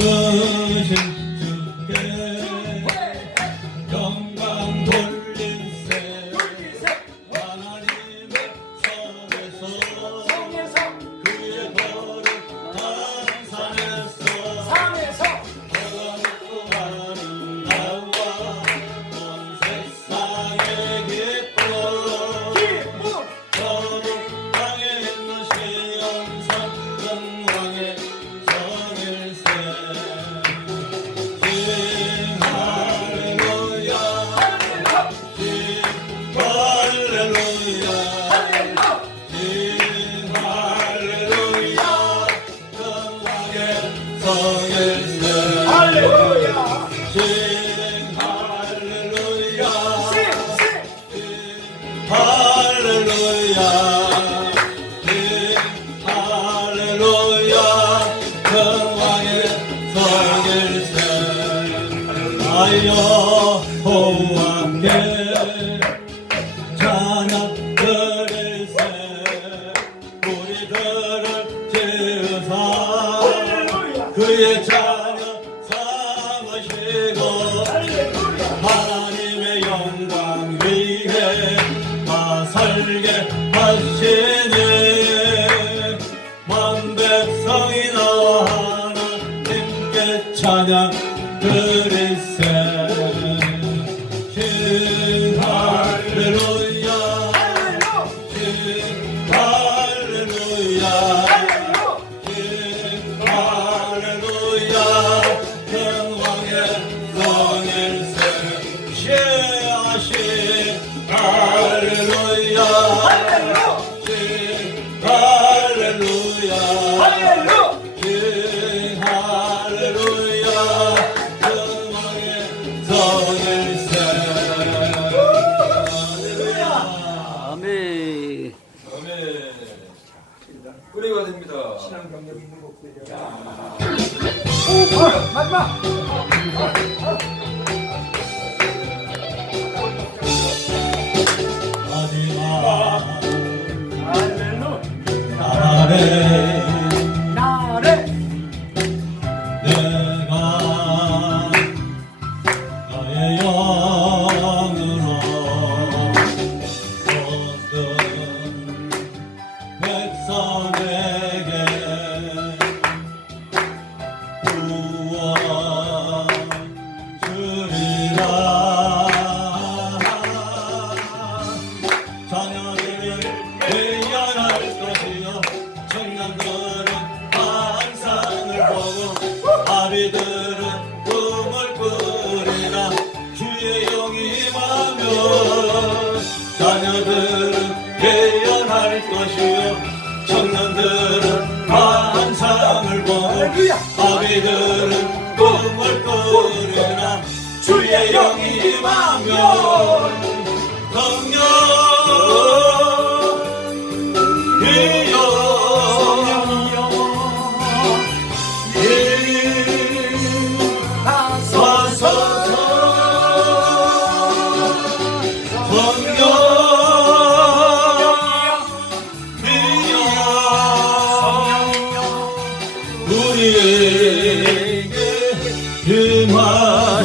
Oh. 성했네 할렐루야 신 할렐루야 신 할렐루야 신 할렐루야 평화의 성일세 나여 호와 함께 그의 은혜가 됩니다. 나를 Amen. 아비들은 꿈을 꾸리라 주의 영이 임하면 성령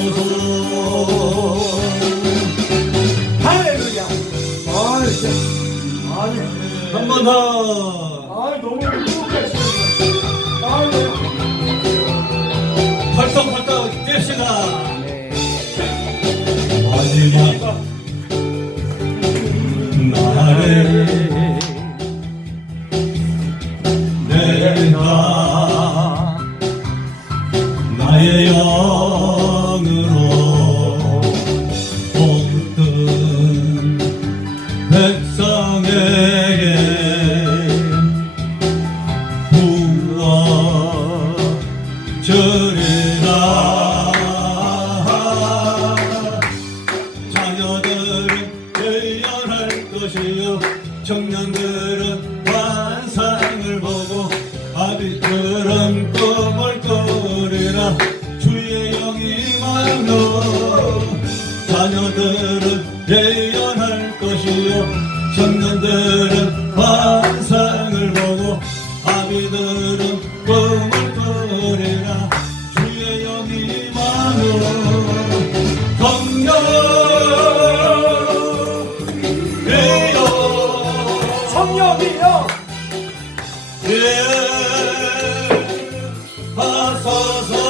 임하소서 할렐루야. 아이, 아니, 한번 더. 아니 너무 행복했 자녀들은 열렬할 것이요. 청년들은 환상을 보고 아비처럼 꿈을 꾸리라. 주의 영이 말로 자녀들은 예언할 것이요. 청년들은 환상을 보고 아비들은 Söyle Ha sazı